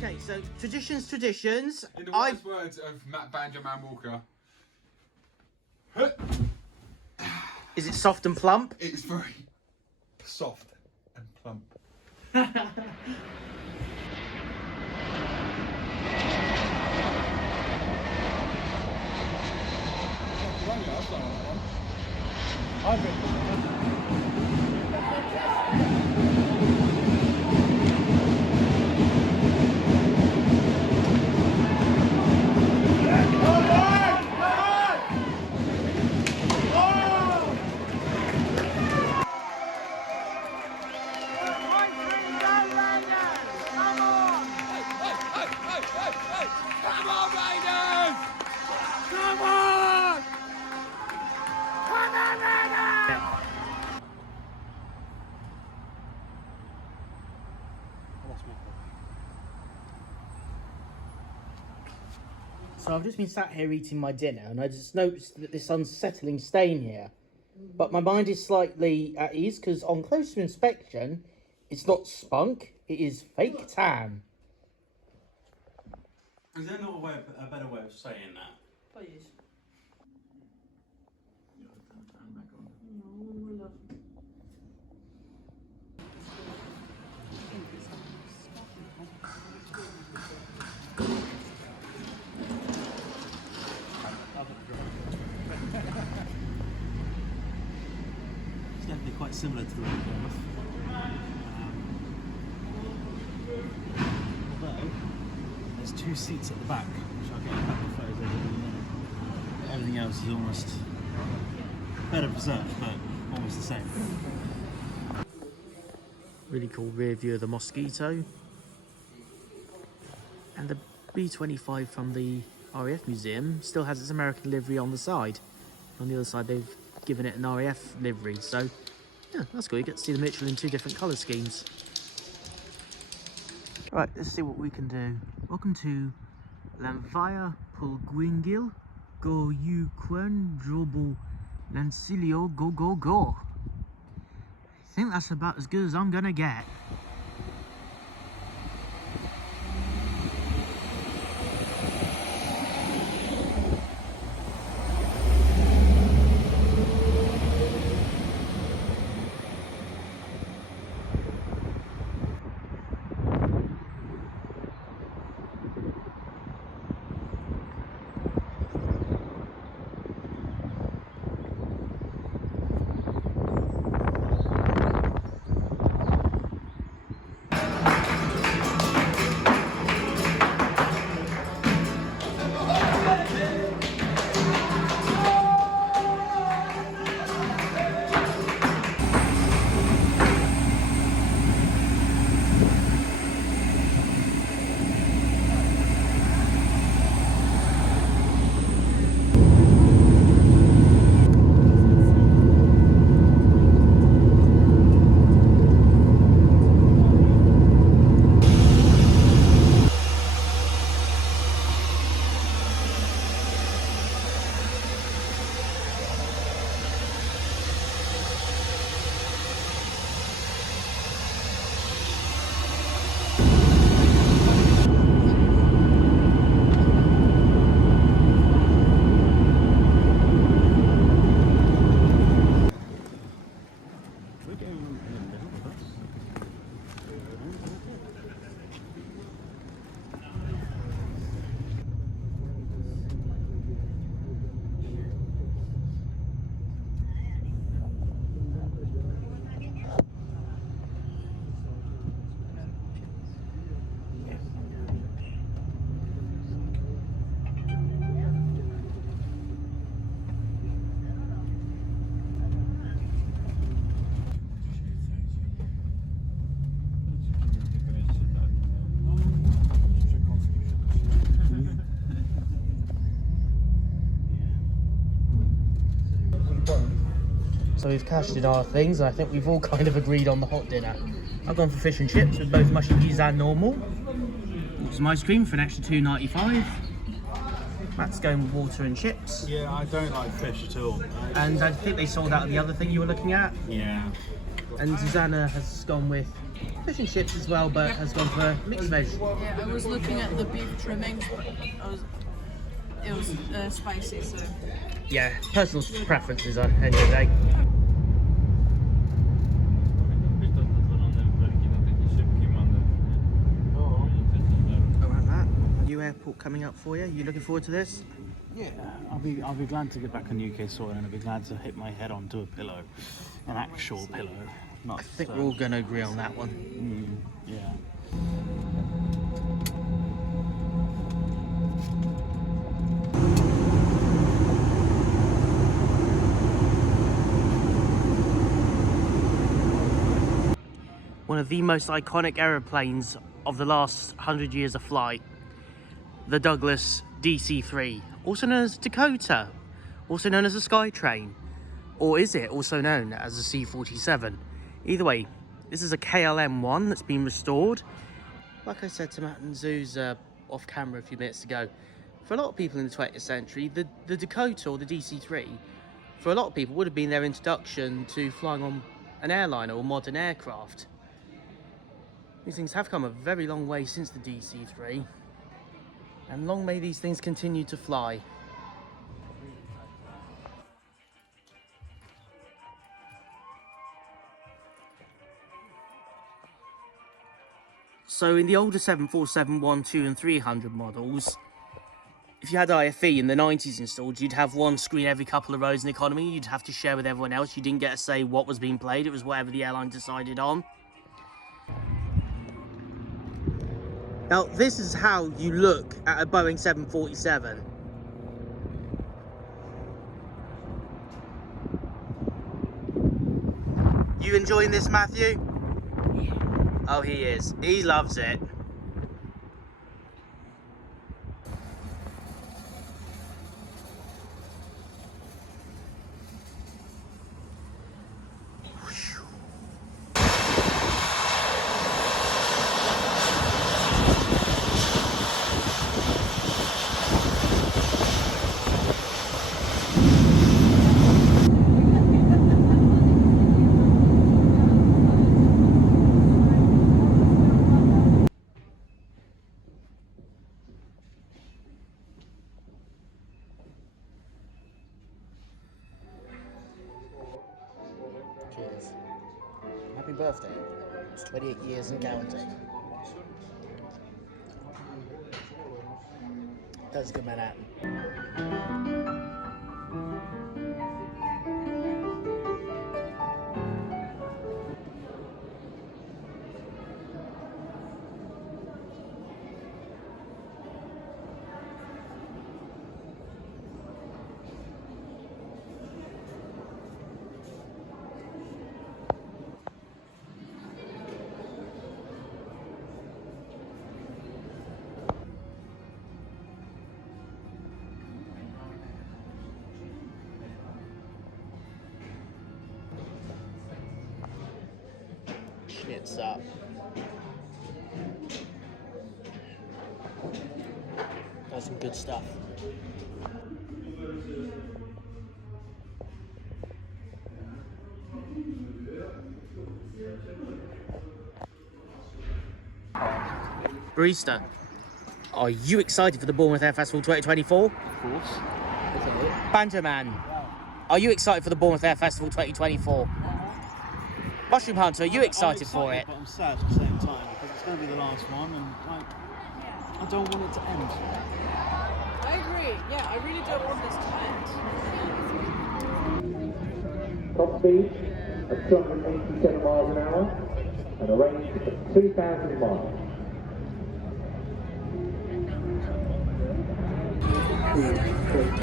Okay, so traditions. In the wise words of Banjoman Walker. Is it soft and plump? It's very soft and plump. So I've just been sat here eating my dinner and I just noticed that this unsettling stain here. But my mind is slightly at ease because on closer inspection, it's not spunk, it is fake tan. Is there not a better way of saying that? Please. It's definitely quite similar to the one in Bournemouth. Although, there's two seats at the back, which I'll get a couple of photos of in a minute. Everything else is almost better preserved, but almost the same. Really cool rear view of the Mosquito. And the B-25 from the RAF Museum still has its American livery on the side. On the other side they've given it an RAF livery, so yeah, that's cool. You get to see the Mitchell in two different colour schemes. Right, let's see what we can do. Welcome to Lanvia Pulguingil Go Yu Quen Drobo Lancilio Go Go Go. I think that's about as good as I'm gonna get. So we've cashed in our things, and I think we've all kind of agreed on the hot dinner. I've gone for fish and chips with both mushy peas and normal. Got some ice cream for an extra $2.95. Matt's going with water and chips. Yeah, I don't like fish at all. And I think they sold out of the other thing you were looking at. Yeah. And Susanna has gone with Fish and chips as well, but has gone for mixed veg. Yeah, I was looking at the beef trimmings, but it was spicy, so. Yeah, personal preferences at the end of the day. Alright, Matt, new airport coming up for you. You looking forward to this? Yeah, I'll be glad to get back on UK soil, and I'll be glad to hit my head onto a pillow, an actual pillow. Not I think we're all going to agree on that one. Yeah. One of the most iconic aeroplanes of the last 100 years of flight, the Douglas DC-3, also known as Dakota, also known as a Skytrain, or is it also known as a C-47? Either way, this is a KLM-1 that's been restored. Like I said to Matt and Zeus off camera a few minutes ago, for a lot of people in the 20th century, the Dakota or the DC-3, for a lot of people would have been their introduction to flying on an airliner or modern aircraft. These things have come a very long way since the DC-3, and long may these things continue to fly. So in the older 747, 1, 2 and 300 models, if you had IFE in the 90s installed, you'd have one screen every couple of rows in economy. You'd have to share with everyone else. You didn't get to say what was being played. It was whatever the airline decided on. Now, this is how you look at a Boeing 747. You enjoying this, Matthew? Yeah. Oh, he is. He loves it. Cheers. Happy birthday. It's 28 years and counting. That's a good Manhattan. Schnitz up. That's some good stuff. Barista, are you excited for the Bournemouth Air Festival 2024? Of course. Banjoman, are you excited for the Bournemouth Air Festival 2024? Mushroom Hunter, are you excited for it? But I'm sad at the same time because it's going to be the last one, and I don't want it to end. I agree. Yeah, I really don't want this to end. Top speed of 287 miles an hour and a range of 2,000 miles.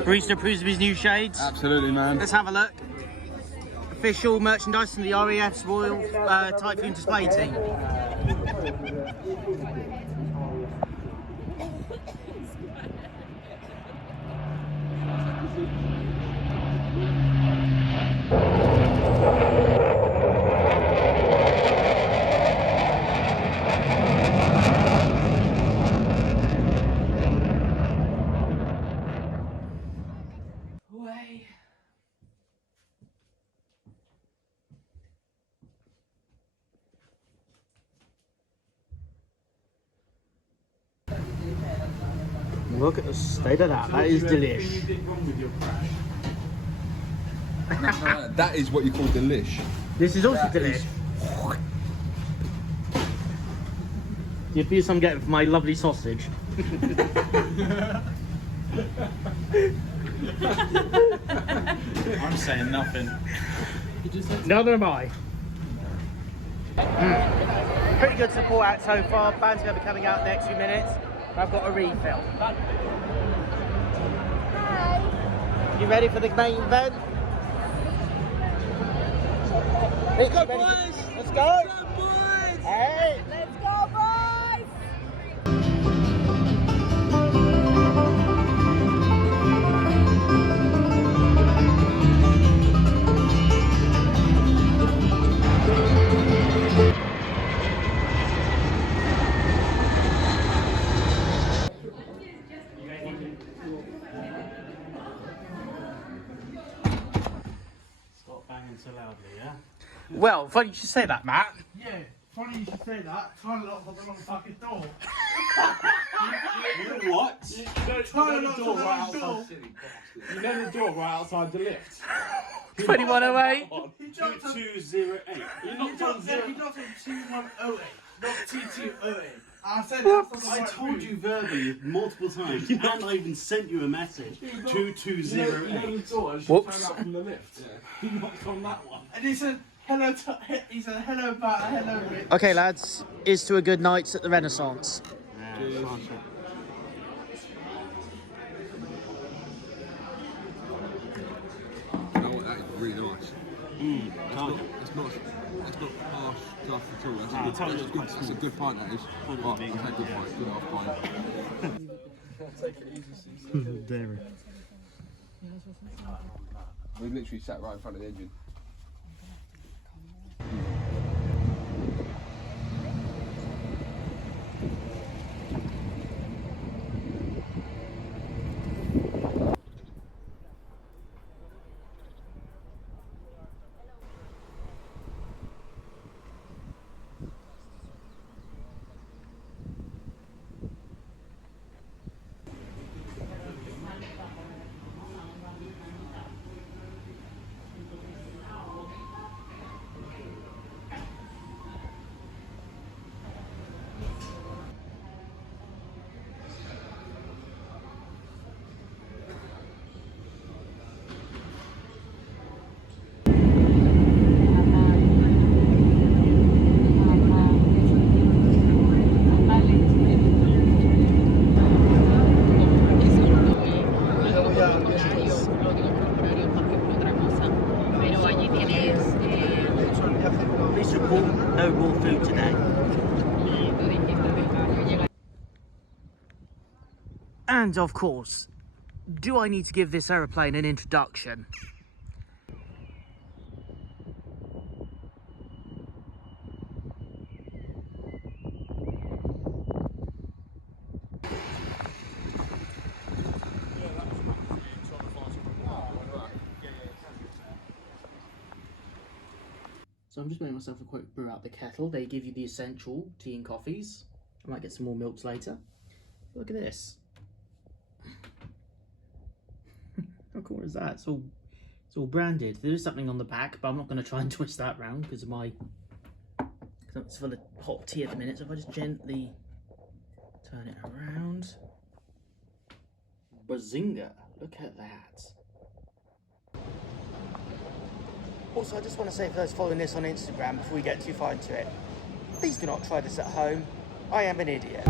Barista approves of his new shades. Absolutely, man. Let's have a look. Official merchandise from the RAF's Royal Typhoon Display Team. Way. Look at the state of that. That is delish. That is what you call delish. This is also That delish. is- Do you feel I'm getting for my lovely sausage? I'm saying nothing. Neither am I. Pretty good support out so far. Band's going to be coming out next few minutes. I've got a refill. You ready for the main event? Let's go, boys! Let's go! Hey! Let's go, boys! Stop banging so loudly, yeah? Well, funny you should say that, Matt. Yeah, funny you should say that. Trying to lock the wrong fucking door. What? Trying to lock the wrong door. You know the door right outside the lift. 2108. He jumped on 2208. He jumped on 2108, not 2208. I said that's I told you verbally multiple times, and I even sent you a message. 2208. Whoops. From the lift. You knocked on that one. And he said hello. He said hello, about hello, Rich. Okay, lads. Is to a good night at the Renaissance. You know what? That is really nice. Can't you? It's not harsh stuff at all. I'll tell you quite It's a good pint, that is. Pint Right, of vegan. it's a good pint. Good half pint. Dairy. We literally sat right in front of the engine. Please report no raw food today. And of course, do I need to give this aeroplane an introduction? So I'm just making myself a quick brew out the kettle. They give you the essential tea and coffees. I might get some more milks later. Look at this. How cool is that? It's all branded. There is something on the back, but I'm not going to try and twist that round because of my. It's full of hot tea at the minute. So if I just gently turn it around. Bazinga! Look at that. Also, I just want to say for those following this on Instagram, before we get too far into it, please do not try this at home. I am an idiot.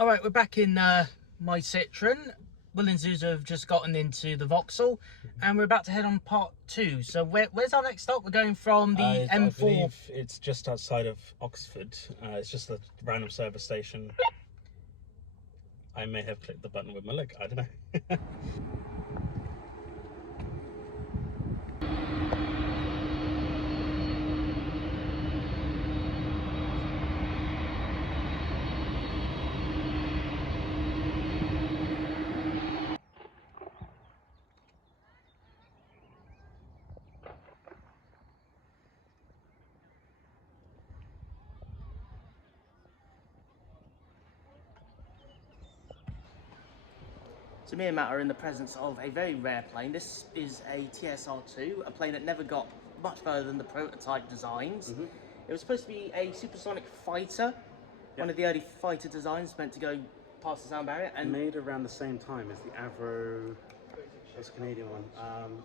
All right, we're back in my Citroen. Will and Zuza have just gotten into the Vauxhall, and we're about to head on part 2. So where's our next stop? We're going from the M4. I believe it's just outside of Oxford. It's just a random service station. I may have clicked the button with my leg. I don't know. So me and Matt are in the presence of a very rare plane. This is a TSR-2, a plane that never got much further than the prototype designs. It was supposed to be a supersonic fighter, one of the early fighter designs meant to go past the sound barrier. And made around the same time as the Avro, what's the Canadian one?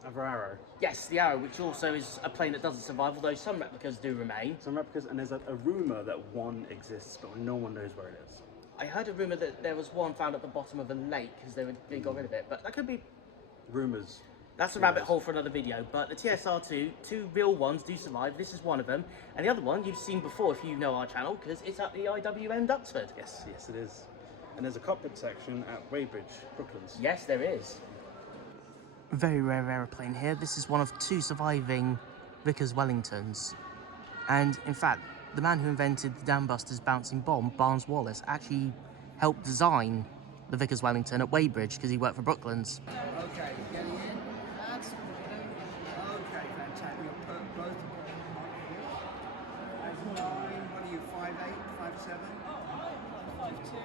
Avro Arrow. Yes, the Arrow, which also is a plane that doesn't survive, although some replicas do remain. Some replicas, and there's a rumour that one exists, but no one knows where it is. I heard a rumour that there was one found at the bottom of a lake because they got rid of it, but that could be... Rumours. That's a rabbit hole for another video, but the TSR-2, 2 real ones do survive. This is one of them, and the other one you've seen before if you know our channel, because it's at the IWM Duxford. Yes, it is. And there's a cockpit section at Weybridge, Brooklands. Yes, there is. Very rare aeroplane here. This is one of 2 surviving Vickers Wellingtons, and in fact, the man who invented the Dambusters bouncing bomb, Barnes Wallace, actually helped design the Vickers Wellington at Weybridge because he worked for Brooklands. Okay, getting in. That's okay, fantastic. You'll put both as 9. What are you, 5'8", 5'7"? Oh, 5'2",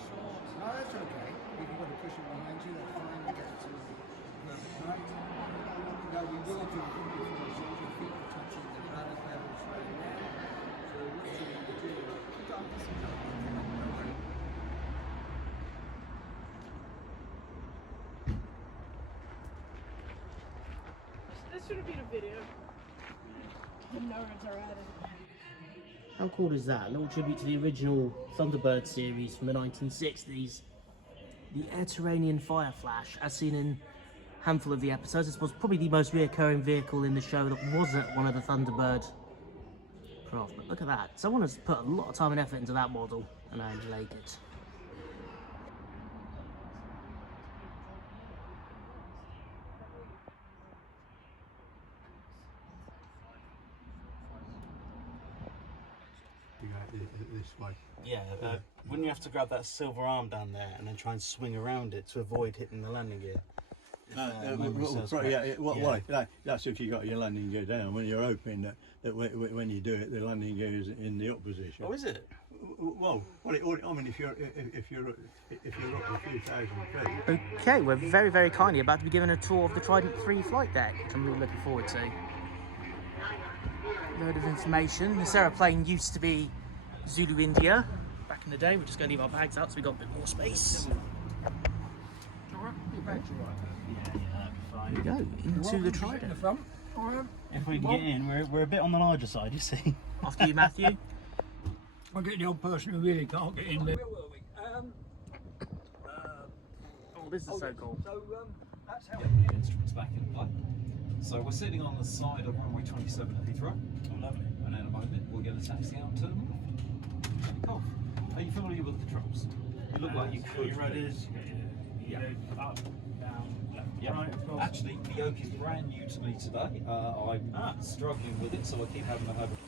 short. No, that's okay. If you've got a cushion behind you, that's fine. We'll get to perfect height. No, we will do it before as long as your feet are touching the ground levels right now. So which one would you do? This should have been a video. The nerds are at it. How cool is that? A little tribute to the original Thunderbird series from the 1960s. The Air-Turanian Fireflash, as seen in a handful of the episodes. This was probably the most reoccurring vehicle in the show that wasn't one of the Thunderbird craft. But look at that. Someone has put a lot of time and effort into that model, and I like it. This way. Yeah, wouldn't you have to grab that silver arm down there and then try and swing around it to avoid hitting the landing gear? What way? That's if you got your landing gear down. When you're hoping that when you do it, the landing gear is in the up position. Oh, is it? Well, I mean, if you're up a few thousand feet. Okay, we're very, very kindly about to be given a tour of the Trident 3 flight deck, which I'm really looking forward to. Load of information. This aeroplane used to be Zulu India back in the day. We're just going to leave our bags out so we've got a bit more space. Here we go, into the Trident. If we can get in, we're a bit on the larger side, you see. After you, Matthew. I'll get the old person who really can't get in there. Where were we? Oh, this is so cool. So, that's how instruments back in play. So we're sitting on the side of runway 27 at Heathrow. Oh, lovely. And in a moment we'll get a taxi out and turn them off. Are you familiar with the controls? You look like you could. Your ruders, Yeah. up, down, left, Yeah. right, across. Actually, the yoke is brand new to me today. I'm struggling with it, so I keep having to have it.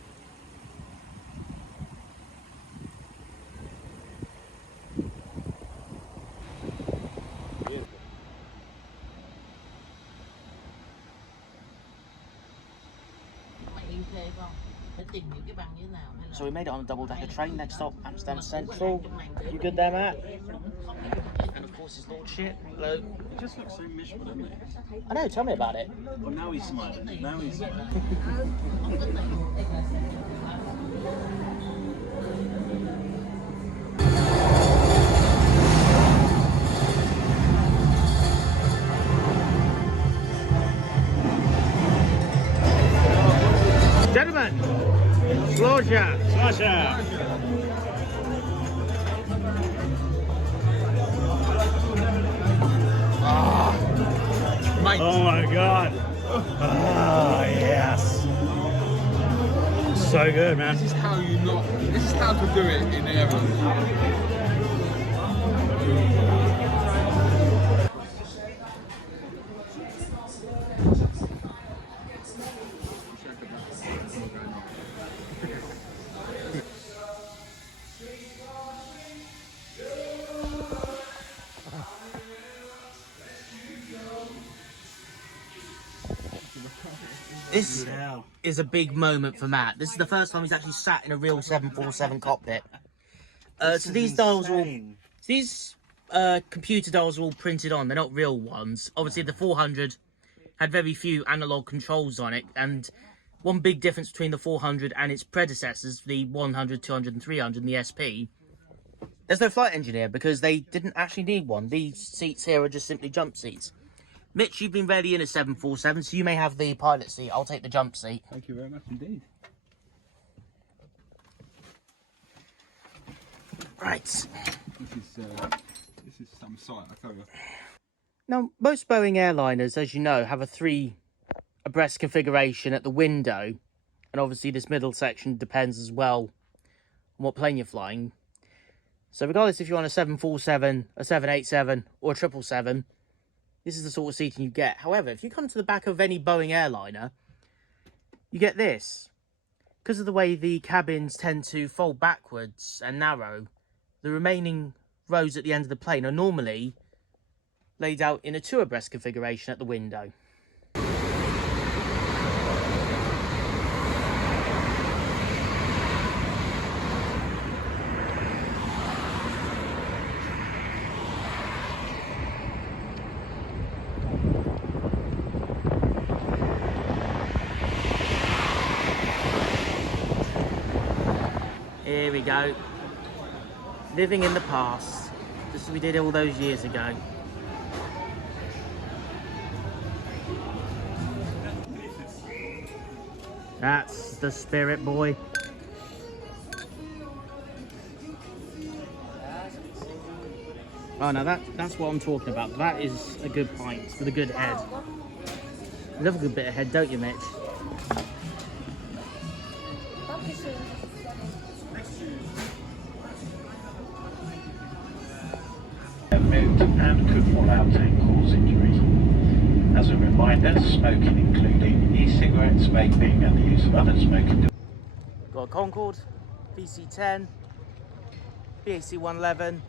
So we made it on a double-decker train. Next stop, Amsterdam Central. You good there, Matt? And of course his lordship. Hello. He just looks so miserable, doesn't he? I know, tell me about it. Well, now he's smiling. Now he's smiling. Gentlemen, slow shot. Smash out! right. Oh my god. Ah, yes. So good, man. This is how to do it in the Netherlands. This is a big moment for Matt. This is the first time he's actually sat in a real 747 cockpit. So these dials are all, these computer dials are all printed on. They're not real ones. Obviously, the 400 had very few analog controls on it, and one big difference between the 400 and its predecessors, the 100, 200, and 300, and the SP. There's no flight engineer because they didn't actually need one. These seats here are just simply jump seats. Mitch, you've been rarely in a 747, so you may have the pilot seat. I'll take the jump seat. Thank you very much indeed. Right. This is some sight, I tell you. Now, most Boeing airliners, as you know, have a 3 abreast configuration at the window. And obviously this middle section depends as well on what plane you're flying. So regardless if you're on a 747, a 787 or a 777, this is the sort of seating you get. However, if you come to the back of any Boeing airliner, you get this. Because of the way the cabins tend to fold backwards and narrow, the remaining rows at the end of the plane are normally laid out in a 2 abreast configuration at the window. Here we go. Living in the past, just as we did all those years ago. That's the spirit, boy. Oh no, that's what I'm talking about. That is a good pint with a good head. You love a good bit of head, don't you, Mitch? Mood and could fall out and cause injuries. As a reminder, smoking including e-cigarettes, vaping and the use of other smoking. Got a Concorde, VC10, BAC 111.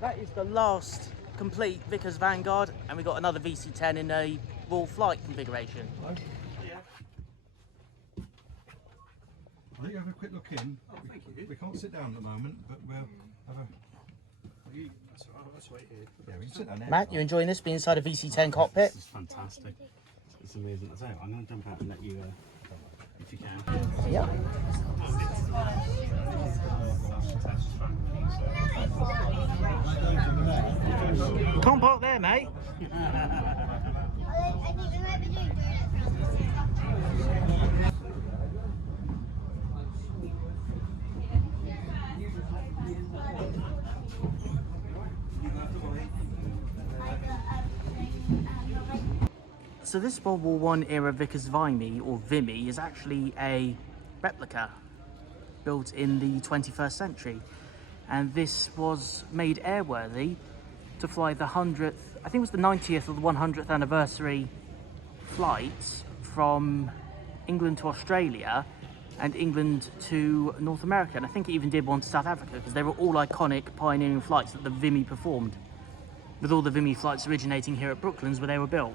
That is the last complete Vickers Vanguard, and we got another VC10 in a Royal Flight configuration. Yeah. I think you have a quick look in. Oh, thank you. We can't sit down at the moment, but we'll have a... Let's wait here. Yeah, we can sit down there. Matt, you enjoying this, being inside a VC10 cockpit? This is fantastic. It's amazing. So I'm going to jump out and let you, if you can. Yeah. Can't park there, mate. So this World War I era Vickers Vimy, or Vimy, is actually a replica built in the 21st century. And this was made airworthy to fly the 100th, I think it was the 90th or the 100th anniversary flights from England to Australia and England to North America. And I think it even did one to South Africa, because they were all iconic pioneering flights that the Vimy performed, with all the Vimy flights originating here at Brooklands where they were built.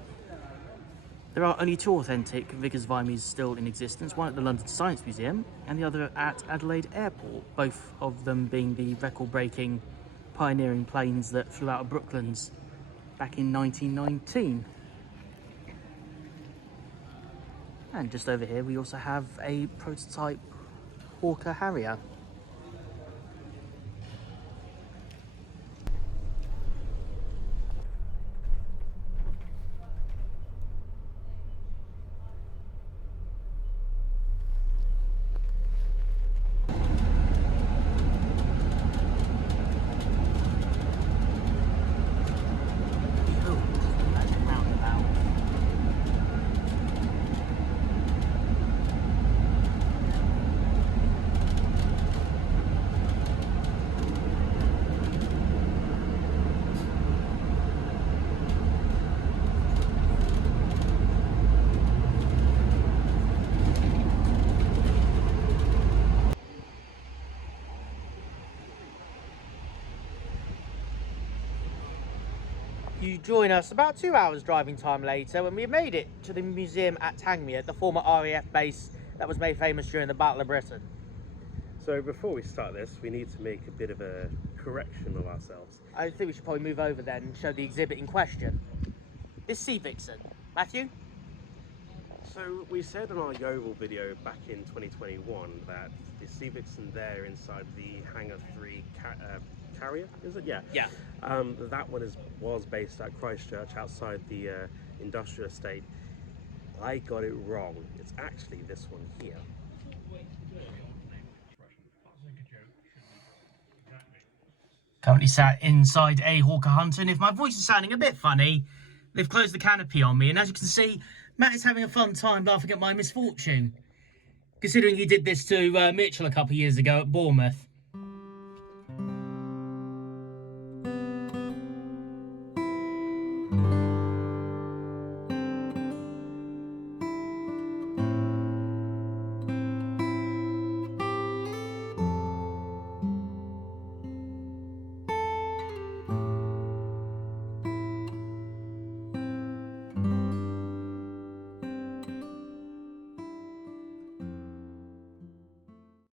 There are only 2 authentic Vickers Vimys still in existence, one at the London Science Museum and the other at Adelaide Airport, both of them being the record-breaking pioneering planes that flew out of Brooklands back in 1919. And just over here we also have a prototype Hawker Harrier. you join us about 2 hours driving time later when we made it to the museum at Tangmere, the former RAF base that was made famous during the Battle of Britain. So before we start this, we need to make a bit of a correction of ourselves. I think we should probably move over then and show the exhibit in question. This Sea Vixen. Matthew? So we said in our Yeovil video back in 2021 that the Sea Vixen there inside the Hangar 3 carrier, is it? Yeah. Yeah. That one was based at Christchurch outside the industrial estate. I got it wrong. It's actually this one here. Currently sat inside a Hawker Hunter, and if my voice is sounding a bit funny, they've closed the canopy on me, and as you can see, Matt is having a fun time laughing at my misfortune. Considering he did this to Mitchell a couple of years ago at Bournemouth.